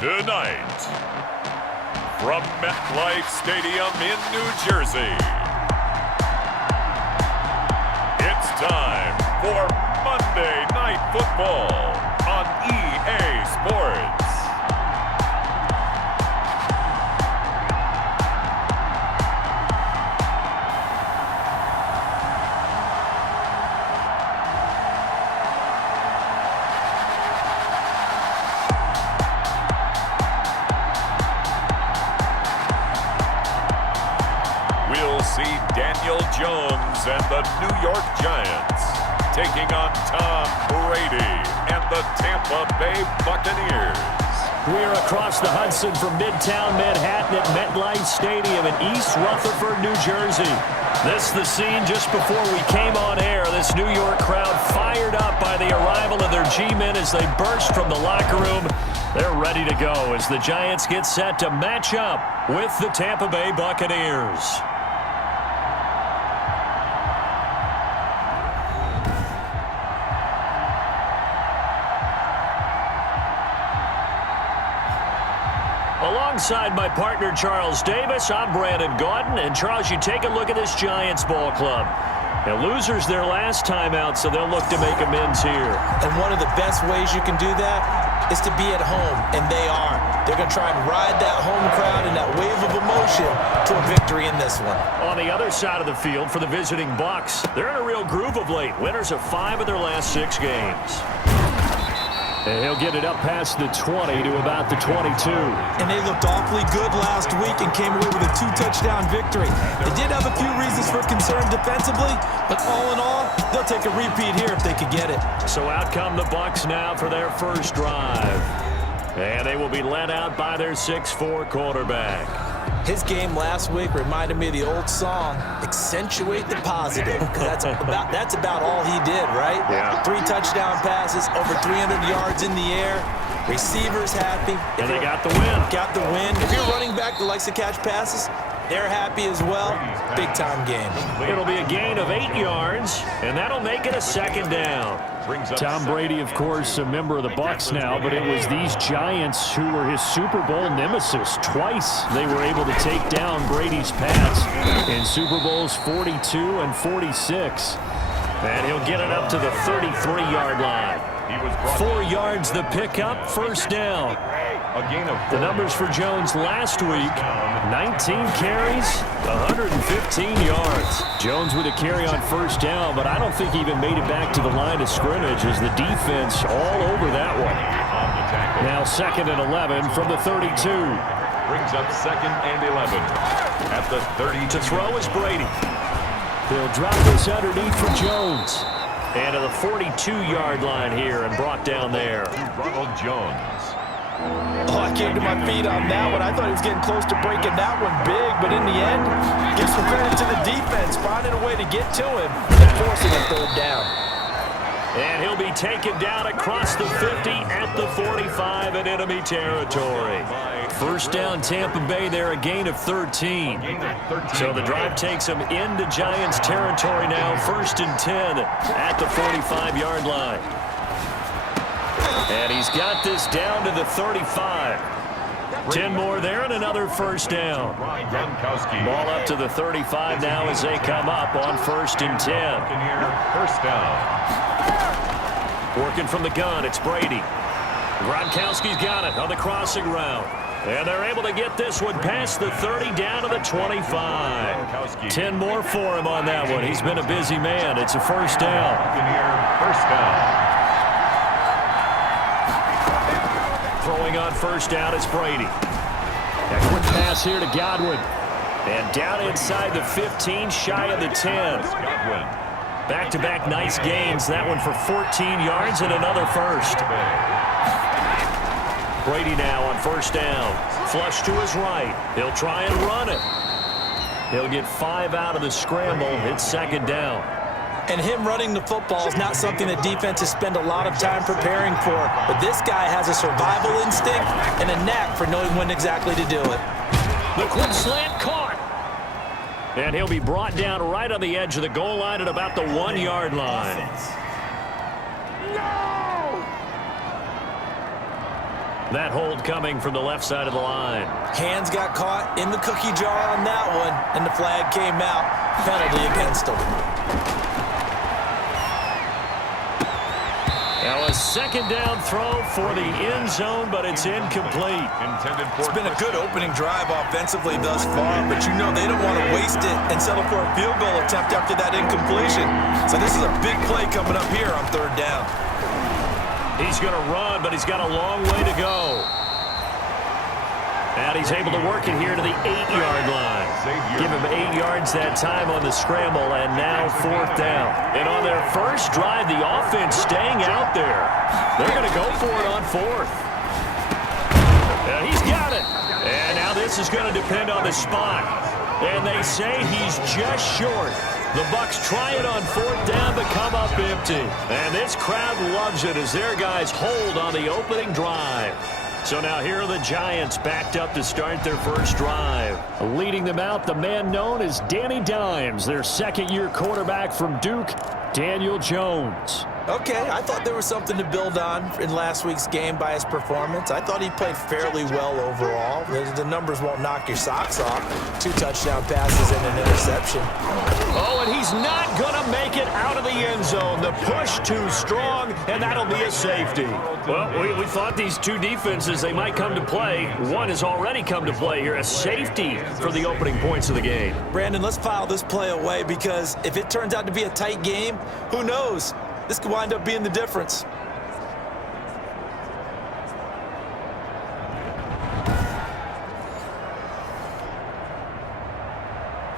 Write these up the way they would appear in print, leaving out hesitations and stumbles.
Tonight, from MetLife Stadium in New Jersey, it's time for Monday Night Football on EA Sports. Jones and the New York Giants taking on Tom Brady and the Tampa Bay Buccaneers. We're across the Hudson from Midtown Manhattan at MetLife Stadium in East Rutherford, New Jersey. This is the scene just before we came on air. This New York crowd fired up by the arrival of their G-men as they burst from the locker room. They're ready to go as the Giants get set to match up with the Tampa Bay Buccaneers. Alongside my partner, Charles Davis, I'm Brandon Gordon. And, Charles, you take a look at this Giants ball club. Now, losers their last time out, so they'll look to make amends here. And one of the best ways you can do that is to be at home, and they are. They're going to try and ride that home crowd and that wave of emotion to a victory in this one. On the other side of the field for the visiting Bucs, they're in a real groove of late. Winners of 5 of their last 6 games. And he'll get it up past the 20 to about the 22. And they looked awfully good last week and came away with a 2-touchdown victory. They did have a few reasons for concern defensively, but all in all, they'll take a repeat here if they could get it. So out come the Bucs now for their first drive. And they will be led out by their 6'4" quarterback. His game last week reminded me of the old song, Accentuate the Positive. That's about all he did, right? Yeah. 3 touchdown passes, over 300 yards in the air. Receivers happy. And they got the win. Got the win. If you're running back that likes to catch passes, they're happy as well. Big-time game. It'll be a gain of 8 yards, and that'll make it a 2nd down. Tom Brady, of course, a member of the Bucs now, but it was these Giants who were his Super Bowl nemesis. Twice they were able to take down Brady's pass in Super Bowls 42 and 46. And he'll get it up to the 33-yard line. 4 yards the pickup, first down. The numbers for Jones last week, 19 carries, 115 yards. Jones with a carry on first down, but I don't think he even made it back to the line of scrimmage as the defense all over that one. Now 2nd and 11 from the 32. Brings up 2nd and 11 at the 30. To throw is Brady. They'll drop this underneath for Jones. And to the 42-yard line here and brought down there. Ronald Jones. Oh, I came to my feet on that one. I thought he was getting close to breaking that one big, but in the end, give some credit to the defense, finding a way to get to him and forcing a 3rd down. And he'll be taken down across the 50 at the 45 in enemy territory. First down, Tampa Bay there, a gain of 13. So the drive takes them into Giants territory now, 1st and 10 at the 45-yard line. And he's got this down to the 35. 10 more there and another first down. Ball up to the 35 now as they come up on 1st and 10. First down. Working from the gun, it's Brady. Gronkowski's got it on the crossing route. And they're able to get this one past the 30 down to the 25. 10 more for him on that one. He's been a busy man. It's a first down. First down. Throwing on first down is Brady. A quick pass here to Godwin. And down inside the 15, shy of the 10. Back-to-back nice gains. That one for 14 yards and another first. Brady now on first down. Flush to his right. He'll try and run it. He'll get 5 out of the scramble. It's 2nd down. And him running the football is not something that defenses spend a lot of time preparing for. But this guy has a survival instinct and a knack for knowing when exactly to do it. The quick slant caught. And he'll be brought down right on the edge of the goal line at about the 1-yard line. That hold coming from the left side of the line. Hands got caught in the cookie jar on that one, and the flag came out. Penalty against him. Now a second down throw for the end zone, but it's incomplete. It's been a good opening drive offensively thus far, but you know they don't want to waste it and settle for a field goal attempt after that incompletion. So this is a big play coming up here on third down. He's going to run, but he's got a long way to go. And he's able to work it here to the 8-yard line. Give him 8 yards that time on the scramble, and now fourth down. And on their first drive, the offense staying out there. They're going to go for it on fourth. And he's got it. And now this is going to depend on the spot. And they say he's just short. The Bucs try it on fourth down, but come up empty. And this crowd loves it as their guys hold on the opening drive. So now here are the Giants backed up to start their first drive. Leading them out, the man known as Danny Dimes, their second-year quarterback from Duke, Daniel Jones. Okay, I thought there was something to build on in last week's game by his performance. I thought he played fairly well overall. The numbers won't knock your socks off. 2 touchdown passes and an interception. Oh, and he's not going to make it out of the end zone. The push too strong, and that'll be a safety. Well, we thought these two defenses, they might come to play. One has already come to play here, a safety for the opening points of the game. Brandon, let's file this play away because if it turns out to be a tight game, who knows? This could wind up being the difference.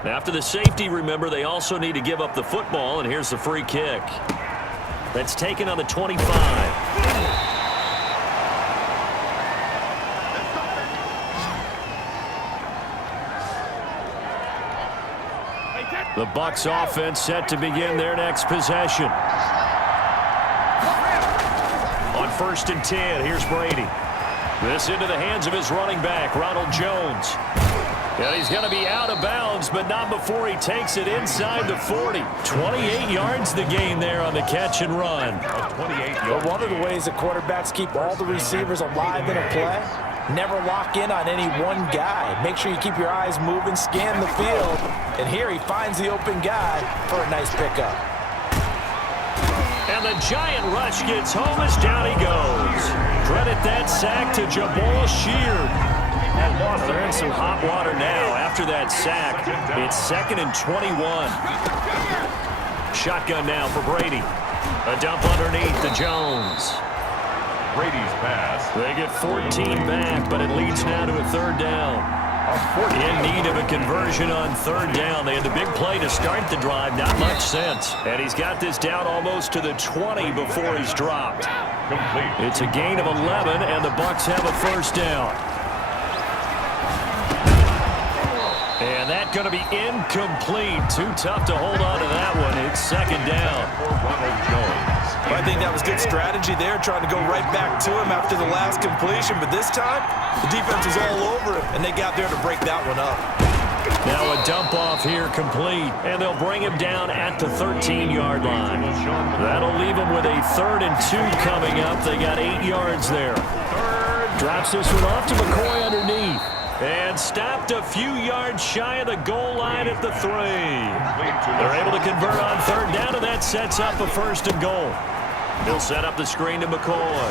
After the safety, remember, they also need to give up the football, and here's the free kick. That's taken on the 25. The Bucs offense set to begin their next possession. On 1st and 10, here's Brady. This into the hands of his running back, Ronald Jones. And he's going to be out of bounds, but not before he takes it inside the 40. 28 yards the gain there on the catch and run. 28 yards. One of the ways the quarterbacks keep all the receivers alive in a play, never lock in on any one guy. Make sure you keep your eyes moving, scan the field. And here he finds the open guy for a nice pickup. And the giant rush gets home as down he goes. Credit that sack to Jabal Sheard. They're in some hot water now after that sack. It's 2nd and 21. Shotgun now for Brady. A dump underneath to Jones. Brady's pass. They get 14 back, but it leads now to a third down. In need of a conversion on third down. They had the big play to start the drive. Not much sense. And he's got this down almost to the 20 before he's dropped. Complete. It's a gain of 11, and the Bucs have a first down. And that's going to be incomplete. Too tough to hold on to that one. It's 2nd down. Ronald Jones. I think that was good strategy there, trying to go right back to him after the last completion. But this time, the defense was all over him, and they got there to break that one up. Now a dump off here complete, and they'll bring him down at the 13-yard line. That'll leave him with a 3rd and 2 coming up. They got 8 yards there. Drops this one off to McCoy underneath. And stopped a few yards shy of the goal line at the 3. They're able to convert on third down, and that sets up a 1st and goal. He'll set up the screen to McCoy.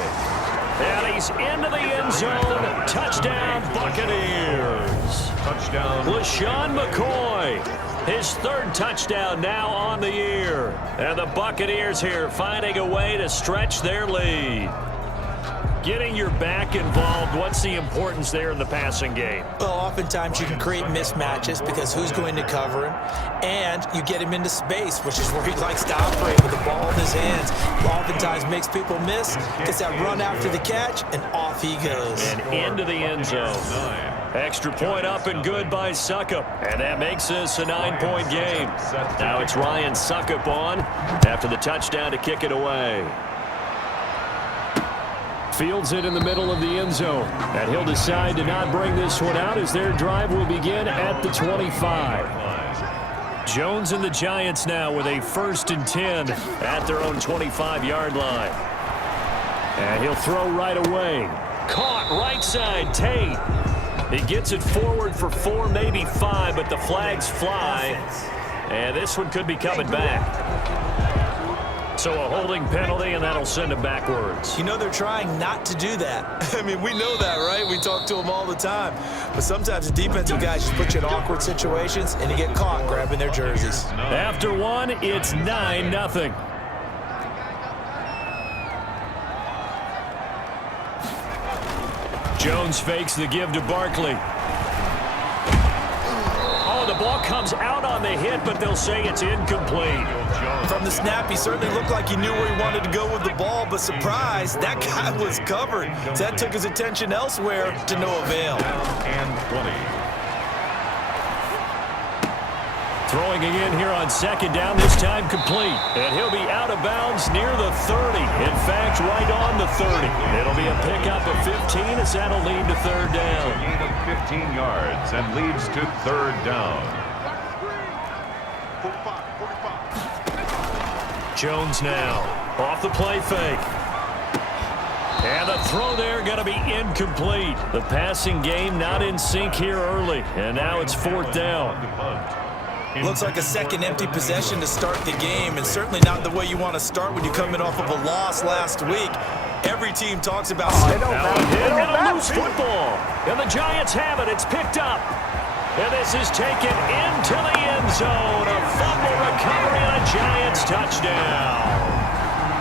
And he's into the end zone. Touchdown, Buccaneers. Touchdown. LaShawn McCoy. His 3rd touchdown now on the year. And the Buccaneers here finding a way to stretch their lead. Getting your back involved, what's the importance there in the passing game? Well, oftentimes you can create mismatches because who's going to cover him, and you get him into space, which is where he likes to operate with the ball in his hands. Oftentimes makes people miss, gets that run after the catch, and off he goes. And into the end zone. Extra point up and good by Suckup. And that makes this a 9-point game. Now it's Ryan Suckup on after the touchdown to kick it away. Fields it in the middle of the end zone. And he'll decide to not bring this one out as their drive will begin at the 25. Jones and the Giants now with a 1st and 10 at their own 25-yard line. And he'll throw right away. Caught right side, Tate. He gets it forward for 4, maybe 5, but the flags fly. And this one could be coming back. So a holding penalty, and that'll send him backwards. You know, they're trying not to do that. I mean, we know that, right? We talk to them all the time. But sometimes the defensive guys just put you in awkward situations, and you get caught grabbing their jerseys. After one, it's 9-0. Jones fakes the give to Barkley. Oh, the ball comes out on the hit, but they'll say it's incomplete. From the snap, he certainly looked like he knew where he wanted to go with the ball, but surprise, that guy was covered. So that took his attention elsewhere to no avail. And 20. Throwing again here on second down, this time complete. And he'll be out of bounds near the 30. In fact, right on the 30. It'll be a pickup of 15 as that'll lead to third down. A gain of 15 yards and leads to third down. Jones now off the play fake. And the throw there going to be incomplete. The passing game not in sync here early. And now it's fourth down. Looks like a second empty possession to start the game, and certainly not the way you want to start when you come in off of a loss last week. Every team talks about now a loose football. And the Giants have it. It's picked up. And this is taken into the end zone. A fumble recovery and a Giants touchdown.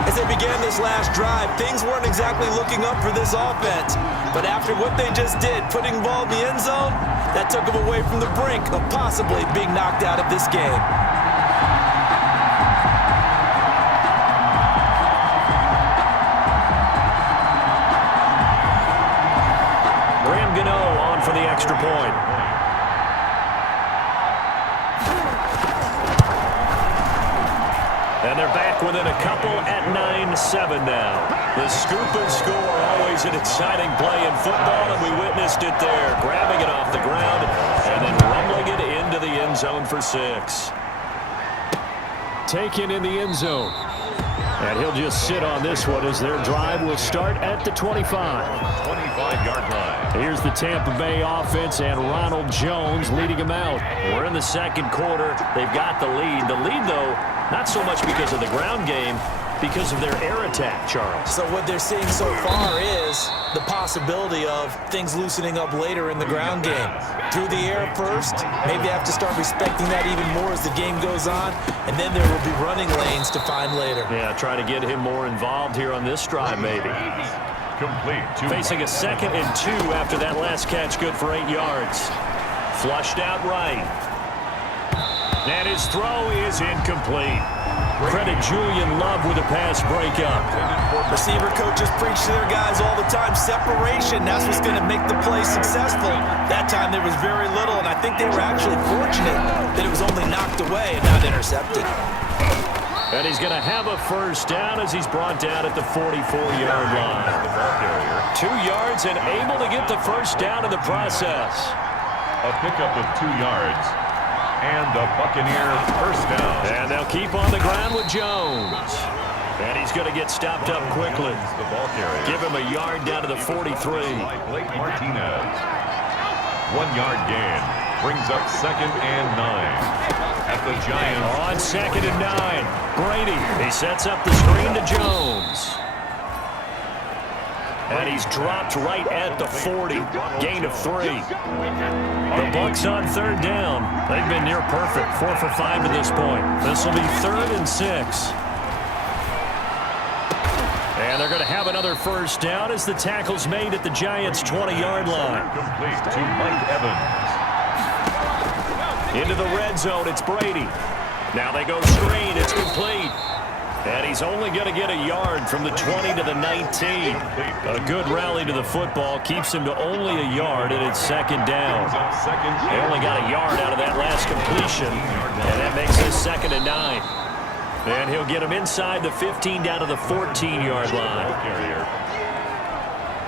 As they began this last drive, things weren't exactly looking up for this offense. But after what they just did, putting the ball in the end zone, that took them away from the brink of possibly being knocked out of this game. Graham Gano on for the extra point. And they're back within a couple at 9-7 now. The scoop and score, always an exciting play in football, and we witnessed it there. Grabbing it off the ground and then rumbling it into the end zone for 6. Taken in the end zone. And he'll just sit on this one as their drive will start at the 25. 25-yard line. Here's the Tampa Bay offense and Ronald Jones leading them out. We're in the second quarter. They've got the lead. The lead, though, not so much because of the ground game, because of their air attack, Charles. So what they're seeing so far is the possibility of things loosening up later in the ground game. Through the air first, maybe they have to start respecting that even more as the game goes on, and then there will be running lanes to find later. Yeah, try to get him more involved here on this drive, maybe. Complete. Facing a 2nd and 2 after that last catch, good for 8 yards. Flushed out right. And his throw is incomplete. Credit Julian Love with a pass breakup. Receiver coaches preach to their guys all the time. Separation, that's what's going to make the play successful. That time there was very little, and I think they were actually fortunate that it was only knocked away and not intercepted. And he's going to have a first down as he's brought down at the 44-yard line. 2 yards and able to get the first down in the process. A pickup of 2 yards. And the Buccaneer first down. And they'll keep on the ground with Jones. And he's going to get stopped up quickly. The ball carrier. Give him a yard down to the 43. Blake Martinez. 1 yard gain. Brings up 2nd and 9. At the Giants. On 2nd and 9. Brady. He sets up the screen to Jones. And he's dropped right at the 40. Gain of 3. The Bucs on third down. They've been near perfect. 4 for 5 to this point. This will be 3rd and 6. And they're going to have another first down as the tackle's made at the Giants' 20-yard line. Complete to Mike Evans. Into the red zone, it's Brady. Now they go screen, it's complete. And he's only going to get a yard from the 20 to the 19. A good rally to the football keeps him to only a yard, and it's 2nd down. They only got a yard out of that last completion, and that makes it 2nd and 9. And he'll get him inside the 15 down to the 14-yard line.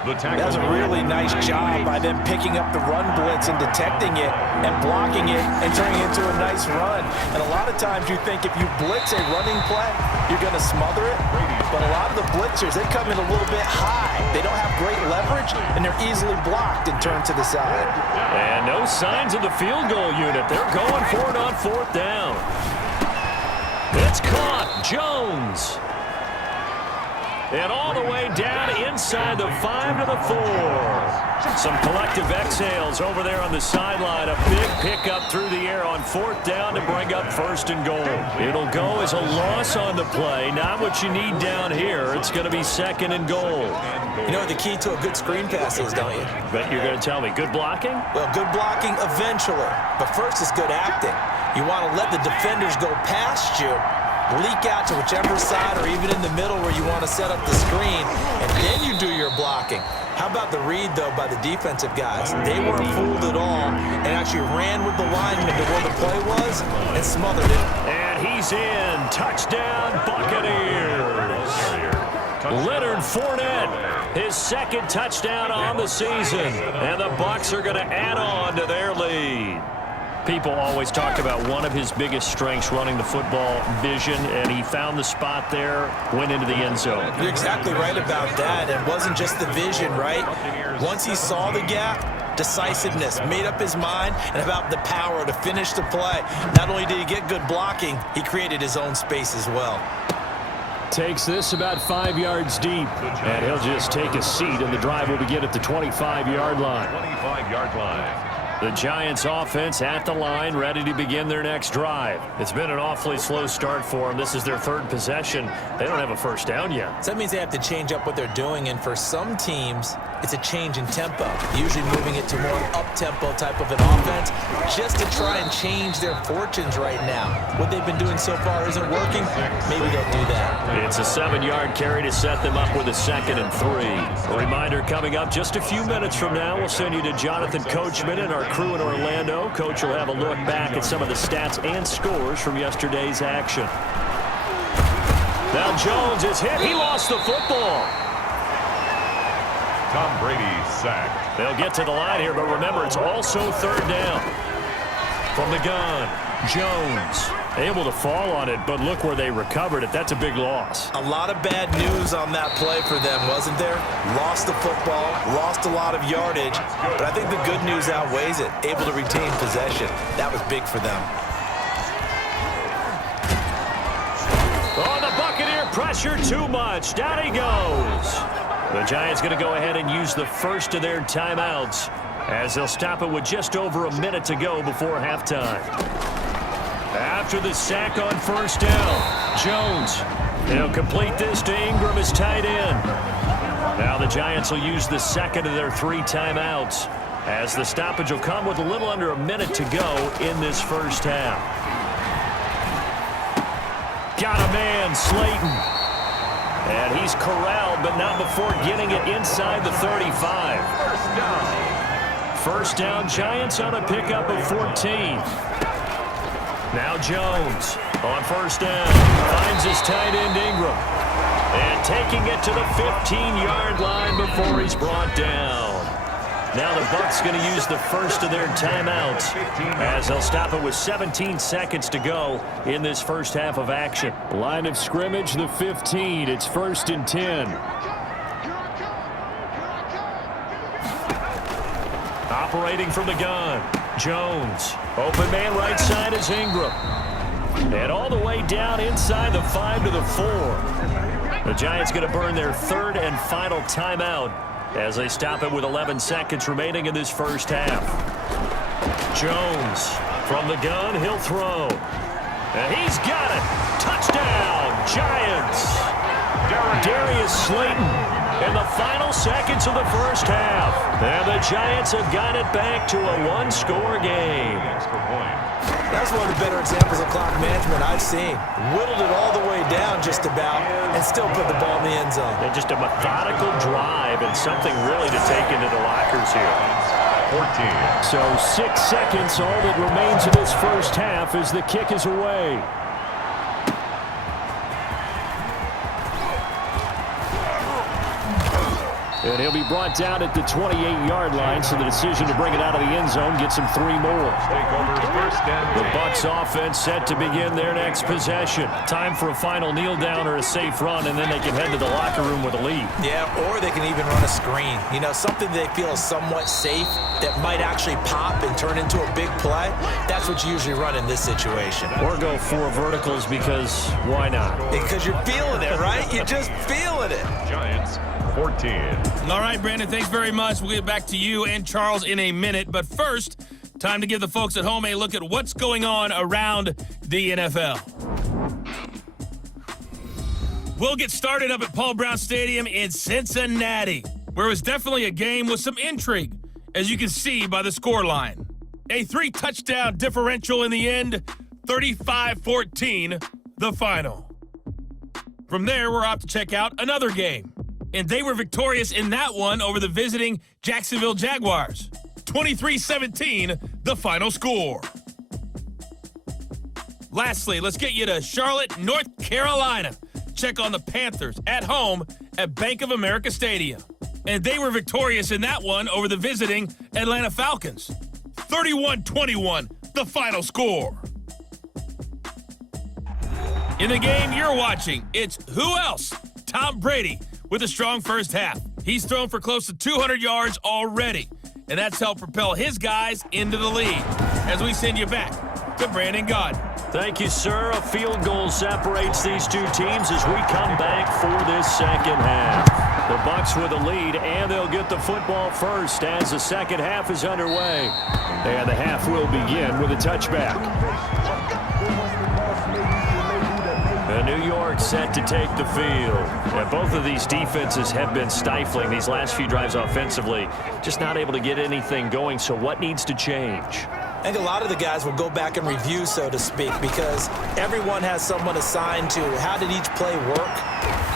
That's a really nice job by them picking up the run blitz and detecting it and blocking it and turning it into a nice run. And a lot of times you think if you blitz a running play, you're going to smother it. But a lot of the blitzers, they come in a little bit high. They don't have great leverage. coverage, and they're easily blocked and turned to the side. And no signs of the field goal unit. They're going for it on 4th down. It's caught. Jones. And all the way down inside the 5 to the 4. Some collective exhales over there on the sideline. A big pickup through the air on 4th down to bring up 1st and goal. It'll go as a loss on the play. Not what you need down here. It's going to be 2nd and goal. You know what the key to a good screen pass is, don't you? Bet you're going to tell me. Good blocking? Well, good blocking eventually. But first is good acting. You want to let the defenders go past you, leak out to whichever side or even in the middle where you want to set up the screen, and then you do your blocking. How about the read, though, by the defensive guys? They weren't fooled at all and actually ran with the lineman to where the play was and smothered it. And he's in. Touchdown, Buccaneers. Leonard Fournette, his 2nd touchdown on the season. And the Bucs are going to add on to their lead. People always talked about one of his biggest strengths running the football, vision, and he found the spot there, went into the end zone. You're exactly right about that. It wasn't just the vision, right? Once he saw the gap, decisiveness, made up his mind, and about the power to finish the play. Not only did he get good blocking, he created his own space as well. Takes this about 5 yards deep, and he'll just take a seat, and the drive will begin at the 25-yard line. 25-yard line. The Giants offense at the line, ready to begin their next drive. It's been an awfully slow start for them. This is their 3rd possession. They don't have a 1st down yet. So that means they have to change up what they're doing, and for some teams, it's a change in tempo, usually moving it to more up-tempo type of an offense just to try and change their fortunes right now. What they've been doing so far isn't working. Maybe they'll do that. It's a 7-yard carry to set them up with a 2nd and 3. A reminder coming up just a few minutes from now. We'll send you to Jonathan Coachman and our crew in Orlando. Coach will have a look back at some of the stats and scores from yesterday's action. Now Jones is hit. He lost the football. Tom Brady sacked. They'll get to the line here, but remember, it's also 3rd down. From the gun, Jones able to fall on it, but look where they recovered it. That's a big loss. A lot of bad news on that play for them, wasn't there? Lost the football, lost a lot of yardage, but I think the good news outweighs it. Able to retain possession. That was big for them. Oh, the Buccaneer pressure too much. Down he goes. The Giants going to go ahead and use the first of their timeouts as they'll stop it with just over a minute to go before halftime. After the sack on 1st down, Jones. They'll complete this to Ingram as tight end. Now the Giants will use the 2nd of their 3 timeouts as the stoppage will come with a little under a minute to go in this 1st half. Got a man, Slayton. And he's corralled, but not before getting it inside the 35. First down, Giants on a pickup of 14. Now Jones on 1st down. Finds his tight end, Ingram. And taking it to the 15-yard line before he's brought down. Now the Bucs going to use the first of their timeouts as they'll stop it with 17 seconds to go in this first half of action. Line of scrimmage, the 15. It's 1st and 10. Operating from the gun, Jones. Open man right side is Ingram. And all the way down inside the 5 to the 4. The Giants going to burn their 3rd and final timeout as they stop it with 11 seconds remaining in this first half. Jones from the gun, he'll throw. And he's got it. Touchdown, Giants. Darius Slayton in the final seconds of the first half. And the Giants have got it back to a 1-score game. That's one of the better examples of clock management I've seen. Whittled it all the way down just about and still put the ball in the end zone. And just a methodical drive and something really to take into the lockers here. 14. So 6 seconds, all that remains of this first half as the kick is away. And he'll be brought down at the 28-yard line, so the decision to bring it out of the end zone gets him 3 more. The Bucs offense set to begin their next possession. Time for a final kneel down or a safe run, and then they can head to the locker room with a lead. Yeah, or they can even run a screen. You know, something they feel is somewhat safe that might actually pop and turn into a big play. That's what you usually run in this situation. Or go 4 verticals because why not? Because you're feeling it, right? You're just feeling it. Giants 14. All right, Brandon, thanks very much. We'll get back to you and Charles in a minute. But first, time to give the folks at home a look at what's going on around the NFL. We'll get started up at Paul Brown Stadium in Cincinnati, where it was definitely a game with some intrigue, as you can see by the scoreline. A 3-touchdown differential in the end, 35-14, the final. From there, we're off to check out another game. And they were victorious in that one over the visiting Jacksonville Jaguars. 23-17, the final score. Lastly, let's get you to Charlotte, North Carolina. Check on the Panthers at home at Bank of America Stadium. And they were victorious in that one over the visiting Atlanta Falcons. 31-21, the final score. In the game you're watching, it's who else? Tom Brady with a strong first half. He's thrown for close to 200 yards already, and that's helped propel his guys into the lead. As we send you back to Brandon Gaudin. Thank you, sir. A field goal separates these two teams as we come back for this second half. The Bucs with a lead, and they'll get the football first as the second half is underway. And the half will begin with a touchback. New York set to take the field. And both of these defenses have been stifling these last few drives offensively. Just not able to get anything going, so what needs to change? I think a lot of the guys will go back and review, so to speak, because everyone has someone assigned to how did each play work.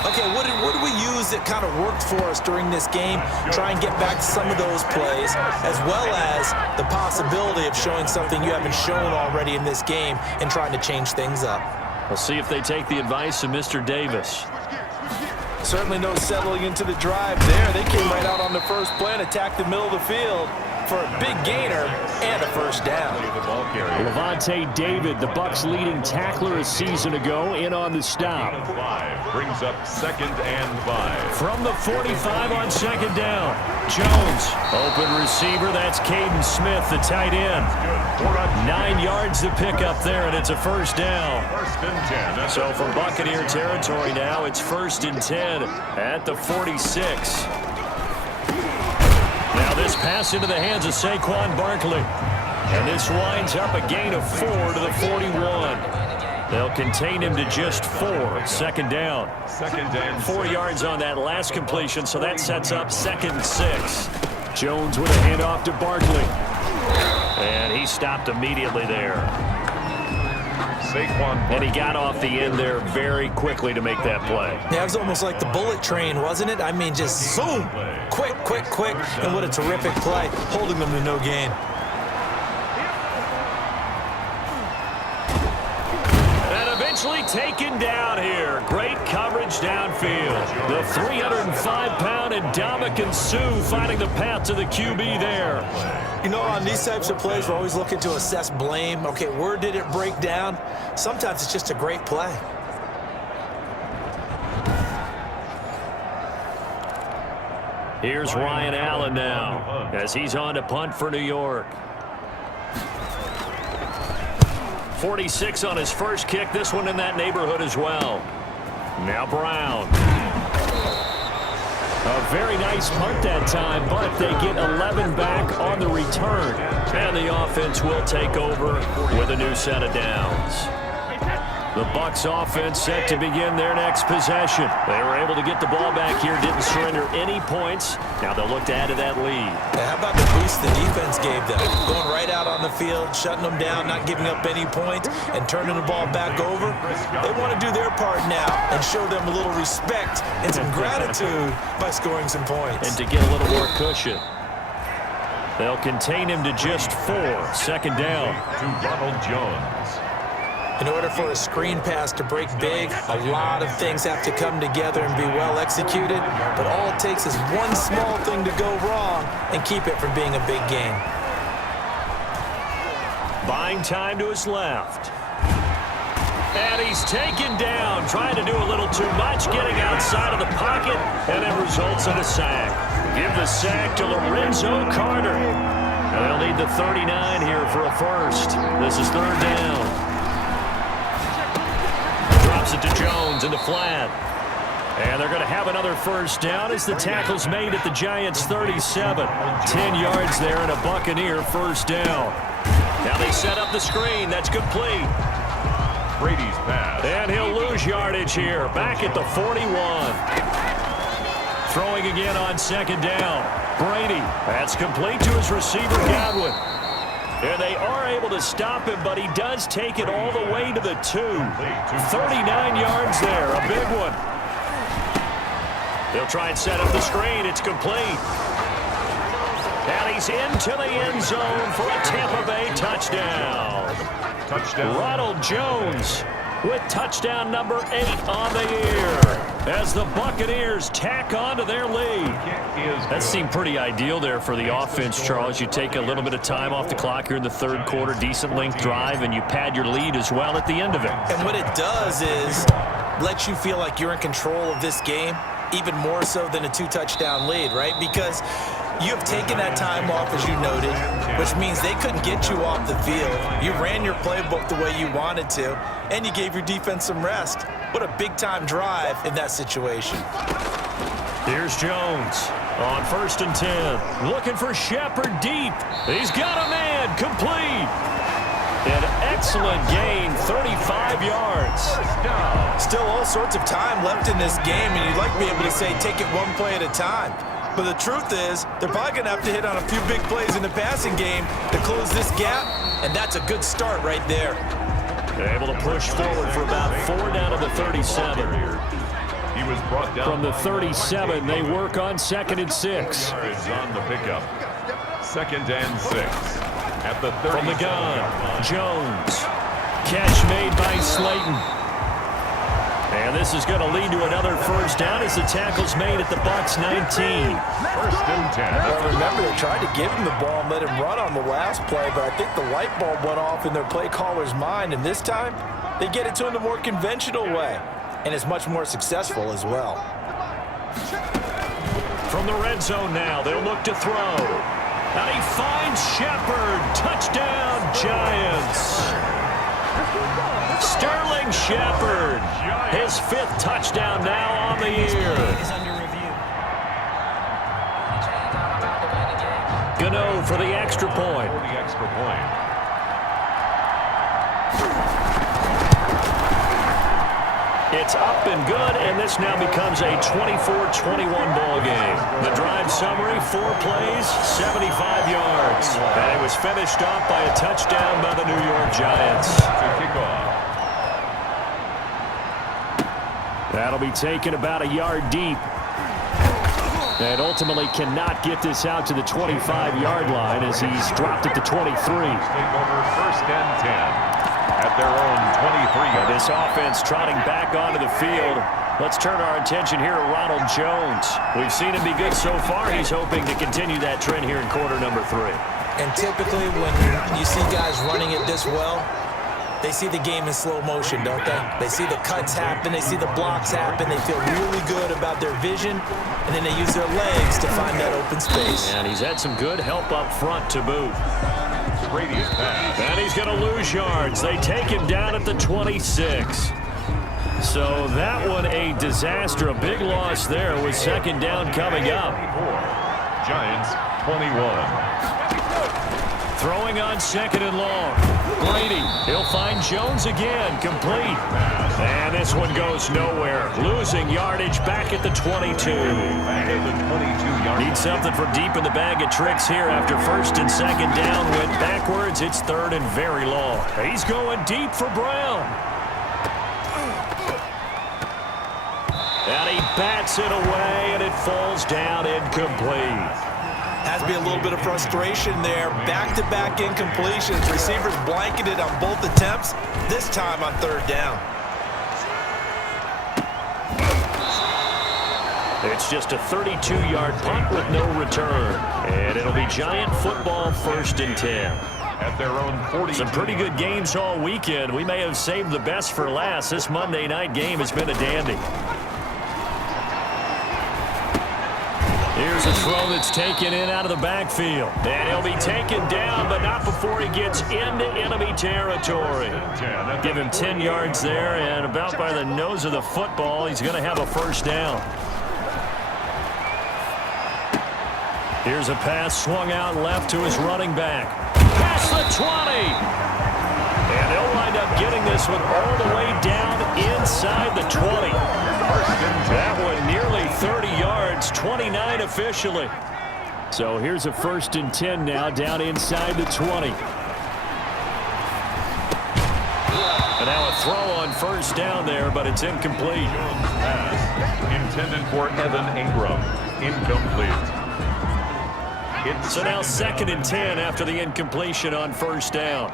Okay, what did we use that kind of worked for us during this game? Try and get back to some of those plays, as well as the possibility of showing something you haven't shown already in this game and trying to change things up. We'll see if they take the advice of Mr. Davis. Certainly no settling into the drive there. They came right out on the first play and attacked the middle of the field for a big gainer and a first down. Levante David, the Bucs' leading tackler a season ago, in on the stop. Brings up 2nd and 5. From the 45 on 2nd down. Jones, open receiver. That's Caden Smith, the tight end. 9 yards to pick up there, and it's a first down. 1st and 10. So from Buccaneer territory now, it's 1st and 10 at the 46. Now this pass into the hands of Saquon Barkley. And this winds up a gain of 4 to the 41. They'll contain him to just 4. 2nd down. 2nd and 4 yards on that last completion, so that sets up 2nd and 6. Jones with a handoff to Barkley. And he stopped immediately there. Saquon. And he got off the end there very quickly to make that play. Yeah, it was almost like the bullet train, wasn't it? I mean, just zoom. Quick, quick, quick. And what a terrific play, holding them to no gain. Eventually taken down here. Great coverage downfield. The 305-pound Ndamukong Suh finding the path to the QB there. You know, on these types of plays, we're always looking to assess blame. Okay, where did it break down? Sometimes it's just a great play. Here's Ryan Allen now as he's on to punt for New York. 46 on his first kick. This one in that neighborhood as well. Now Brown. A very nice punt that time, but they get 11 back on the return. And the offense will take over with a new set of downs. The Bucs offense set to begin their next possession. They were able to get the ball back here, didn't surrender any points. Now they'll look to add to that lead. How about the boost the defense gave them? Going right out on the field, shutting them down, not giving up any points, and turning the ball back over. They want to do their part now and show them a little respect and some gratitude by scoring some points. And to get a little more cushion. They'll contain him to just 4. 2nd down. To Ronald Jones. In order for a screen pass to break big, a lot of things have to come together and be well executed, but all it takes is one small thing to go wrong and keep it from being a big game. Buying time to his left. And he's taken down, trying to do a little too much, getting outside of the pocket, and it results in a sack. Give the sack to Lorenzo Carter. And they'll need the 39 here for a first. This is third down. Drops it to Jones in the flat. And they're going to have another first down as the tackle's made at the Giants' 37. 10 yards there and a Buccaneer first down. Now they set up the screen. That's complete. Brady's pass. And he'll lose yardage here. Back at the 41. Throwing again on second down. Brady. That's complete to his receiver, Godwin. And they are able to stop him, but he does take it all the way to the 2. 39 yards there. A big one. They'll try and set up the screen. It's complete. And he's into the end zone for a Tampa Bay touchdown. Ronald Jones with touchdown number 8 on the year as the Buccaneers tack on to their lead. That seemed pretty ideal there for the offense, Charles. You take a little bit of time off the clock here in the third quarter, decent length drive, and you pad your lead as well at the end of it. And what it does is let you feel like you're in control of this game, even more so than a 2-touchdown lead, right? Because you have taken that time off, as you noted, which means they couldn't get you off the field. You ran your playbook the way you wanted to, and you gave your defense some rest. What a big-time drive in that situation. Here's Jones on 1st and 10. Looking for Shepard deep. He's got a man. Complete. An excellent gain, 35 yards. Still all sorts of time left in this game, and you'd like to be able to say take it one play at a time. But the truth is, they're probably going to have to hit on a few big plays in the passing game to close this gap, and that's a good start right there. They're able to push forward for about 4 down to the 37. He was brought down from the 37. They work on 2nd and 6. Yards on the pickup. 2nd and 6 at the 30. From the gun, Jones. Catch made by Slayton. And this is going to lead to another first down as the tackle's made at the Bucs' 19. 1st and 10. Well, remember, they tried to give him the ball and let him run on the last play, but I think the light bulb went off in their play caller's mind, and this time they get it to him the more conventional way, and it's much more successful as well. From the red zone now, they'll look to throw. And he finds Shepard. Touchdown, Giants. Sterling Shepard, his 5th touchdown now on the year. Gano for the extra point. It's up and good, and this now becomes a 24-21 ball game. The drive summary, 4 plays, 75 yards. And it was finished off by a touchdown by the New York Giants. That'll be taken about a yard deep. And ultimately cannot get this out to the 25-yard line as he's dropped it to 23. Take over 1st and 10 at their own 23. This offense trotting back onto the field. Let's turn our attention here to Ronald Jones. We've seen him be good so far. He's hoping to continue that trend here in quarter number 3. And typically when you see guys running it this well, they see the game in slow motion, don't they? They see the cuts happen, they see the blocks happen, they feel really good about their vision, and then they use their legs to find that open space. And he's had some good help up front to boot. Brady's pass. And he's going to lose yards. They take him down at the 26. So that one a disaster, a big loss there with 2nd down coming up. Giants 21. Throwing on 2nd and long. Brady, he'll find Jones again, complete. And this one goes nowhere. Losing yardage back at the 22. Need something from deep in the bag of tricks here after 1st and 2nd down. Went backwards. It's 3rd and very long. He's going deep for Brown. And he bats it away, and it falls down incomplete. Has to be a little bit of frustration there. Back-to-back incompletions. Receivers blanketed on both attempts, this time on third down. It's just a 32-yard punt with no return. And it'll be Giant football, 1st and 10. At their own 40. Some pretty good games all weekend. We may have saved the best for last. This Monday night game has been a dandy. Here's a throw that's taken in out of the backfield. And he'll be taken down, but not before he gets into enemy territory. Give him 10 yards there, and about by the nose of the football, he's going to have a 1st down. Here's a pass swung out left to his running back. Past the 20. And he'll wind up getting this one all the way down inside the 20. That one nearly 30 yards, 29 officially. So here's a 1st and 10 now down inside the 20. And now a throw on 1st down there, but it's incomplete. Pass intended for Evan Ingram. Incomplete. So now 2nd and 10 after the incompletion on 1st down.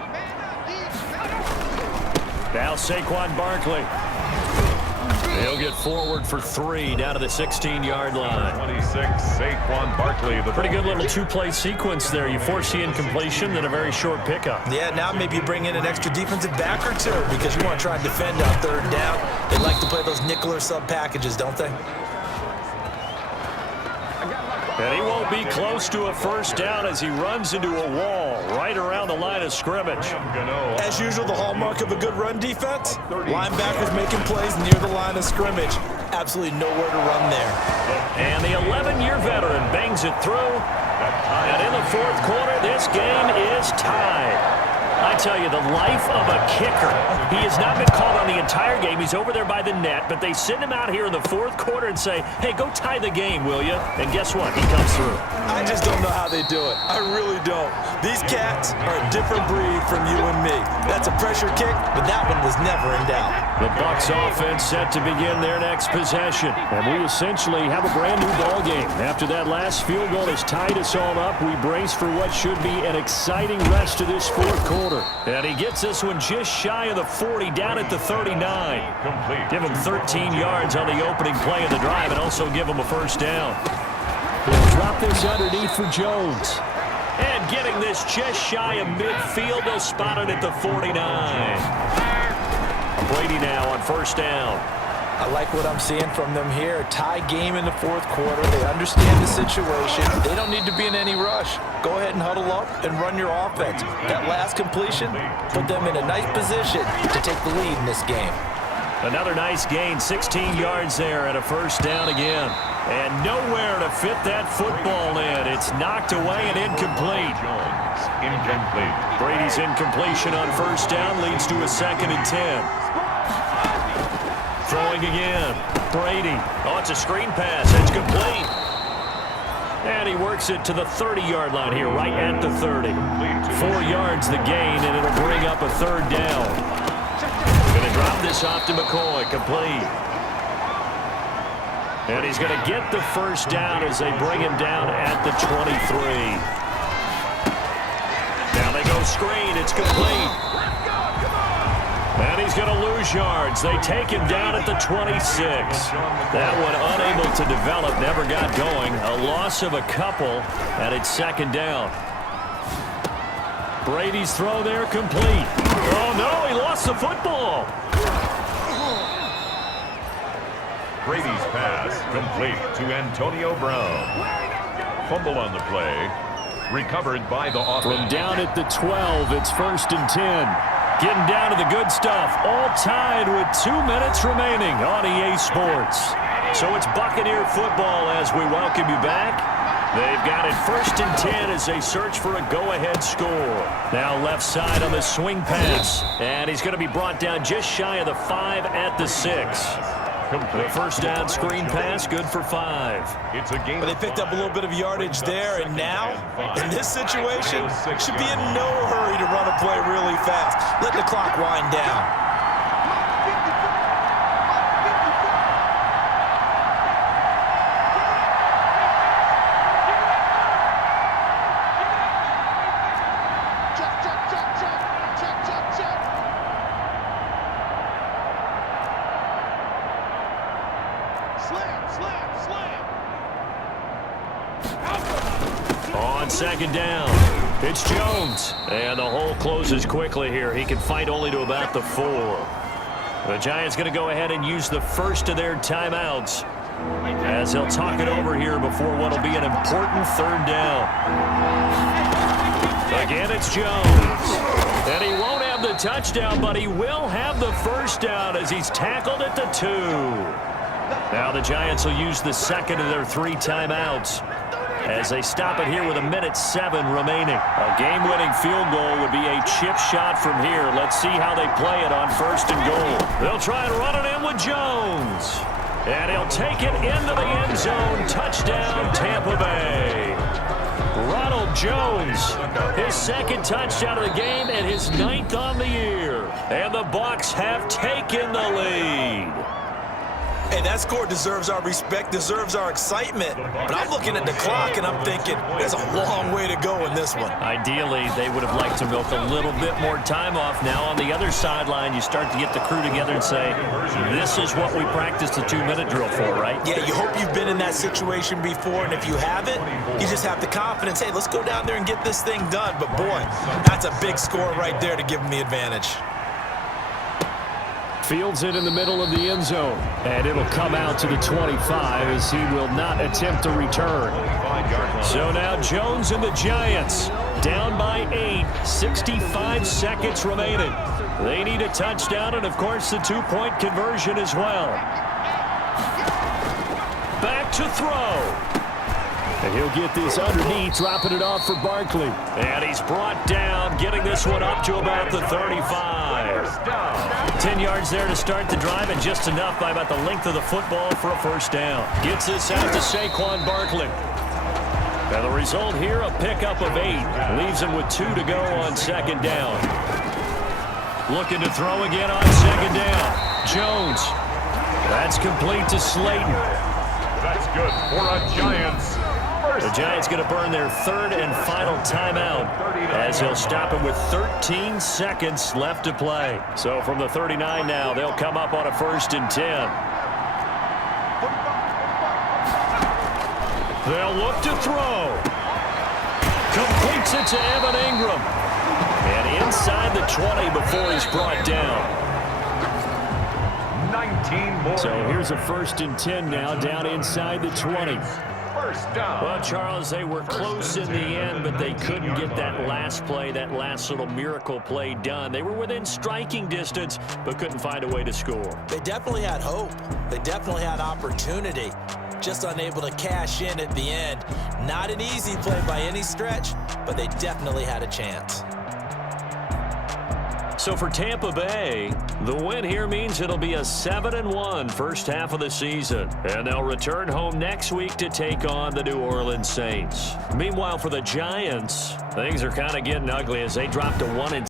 Now Saquon Barkley. He'll get forward for 3 down to the 16-yard line. 26, Saquon Barkley. The pretty good little 2-play sequence there. You force the incompletion, then a very short pickup. Yeah, now maybe you bring in an extra defensive back or two because you want to try and defend on 3rd down. They like to play those nickel or sub packages, don't they? And he won't be close to a 1st down as he runs into a wall right around the line of scrimmage. As usual, the hallmark of a good run defense, linebackers making plays near the line of scrimmage. Absolutely nowhere to run there. And the 11-year veteran bangs it through. And in the 4th quarter, this game is tied. I tell you, the life of a kicker. He has not been called on the entire game. He's over there by the net, but they send him out here in the 4th quarter and say, hey, go tie the game, will you? And guess what? He comes through. I just don't know how they do it. I really don't. These cats are a different breed from you and me. That's a pressure kick, but that one was never in doubt. The Bucs offense set to begin their next possession. And we essentially have a brand new ball game. After that last field goal has tied us all up, we brace for what should be an exciting rest of this 4th quarter. And he gets this one just shy of the 40, down at the 39. Give him 13 yards on the opening play of the drive and also give him a 1st down. He'll drop this underneath for Jones. And getting this just shy of midfield, they'll spot it at the 49. Brady now on 1st down. I like what I'm seeing from them here. Tie game in the 4th quarter. They understand the situation. They don't need to be in any rush. Go ahead and huddle up and run your offense. That last completion put them in a nice position to take the lead in this game. Another nice gain, 16 yards there and a 1st down again. And nowhere to fit that football in. It's knocked away and incomplete. Incomplete. Brady's incompletion on 1st down leads to a 2nd and 10. Throwing again. Brady. Oh, it's a screen pass. It's complete. And he works it to the 30-yard line here, right at the 30. 4 yards the gain, and it'll bring up a 3rd down. Going to drop this off to McCoy. Complete. And he's going to get the 1st down as they bring him down at the 23. Now they go screen. It's complete. And he's going to lose yards. They take him down at the 26. That one unable to develop, never got going. A loss of a couple, and it's 2nd down. Brady's throw there complete. Oh, no, he lost the football. Brady's pass complete to Antonio Brown. Fumble on the play. Recovered by the offense. From down at the 12, it's 1st and 10. Getting down to the good stuff. All tied with 2 minutes remaining on EA Sports. So it's Buccaneer football as we welcome you back. They've got it 1st and 10 as they search for a go-ahead score. Now left side on the swing pass. And he's going to be brought down just shy of the 5 at the 6. The 1st down screen pass, good for 5. It's a game. But they picked up a little bit of yardage there, and now, in this situation, should be in no hurry to run a play really fast. Let the clock wind down. second down. It's Jones. And the hole closes quickly here. He can fight only to about the 4. The Giants going to go ahead and use the first of their timeouts as they'll talk it over here before what will be an important third down. Again, it's Jones. And he won't have the touchdown, but he will have the first down as he's tackled at the 2. Now the Giants will use the second of their 3 timeouts as they stop it here with 1:07 remaining. A game-winning field goal would be a chip shot from here. Let's see how they play it on 1st and goal. They'll try and run it in with Jones. And he'll take it into the end zone. Touchdown, Tampa Bay. Ronald Jones, his 2nd touchdown of the game and his 9th on the year. And the Bucs have taken the lead. Hey, that score deserves our respect, deserves our excitement. But I'm looking at the clock, and I'm thinking there's a long way to go in this one. Ideally, they would have liked to milk a little bit more time off. Now on the other sideline, you start to get the crew together and say, this is what we practiced the 2-minute drill for, right? Yeah, you hope you've been in that situation before, and if you haven't, you just have the confidence, hey, let's go down there and get this thing done. But, boy, that's a big score right there to give them the advantage. Fields it in the middle of the end zone, and it'll come out to the 25 as he will not attempt to return. So now Jones and the Giants down by 8, 65 seconds remaining. They need a touchdown and, of course, the 2-point conversion as well. Back to throw. And he'll get this underneath, dropping it off for Barkley. And he's brought down, getting this one up to about the 35. 10 yards there to start the drive, and just enough by about the length of the football for a first down. Gets this out to Saquon Barkley. And the result here, a pickup of 8. Leaves him with 2 to go on 2nd down. Looking to throw again on 2nd down. Jones. That's complete to Slayton. That's good for a Giants. The Giants going to burn their 3rd and final timeout as he'll stop it with 13 seconds left to play. So from the 39 now, they'll come up on a 1st and 10. They'll look to throw. Completes it to Evan Ingram. And inside the 20 before he's brought down. 19 more. So here's a 1st and 10 now, down inside the 20. First down. Well, Charles, they were close in the end, but they couldn't get that last play, that last little miracle play done. They were within striking distance, but couldn't find a way to score. They definitely had hope. They definitely had opportunity. Just unable to cash in at the end. Not an easy play by any stretch, but they definitely had a chance. So for Tampa Bay, the win here means it'll be a 7-1 first half of the season. And they'll return home next week to take on the New Orleans Saints. Meanwhile, for the Giants, things are kind of getting ugly as they drop to 1-6.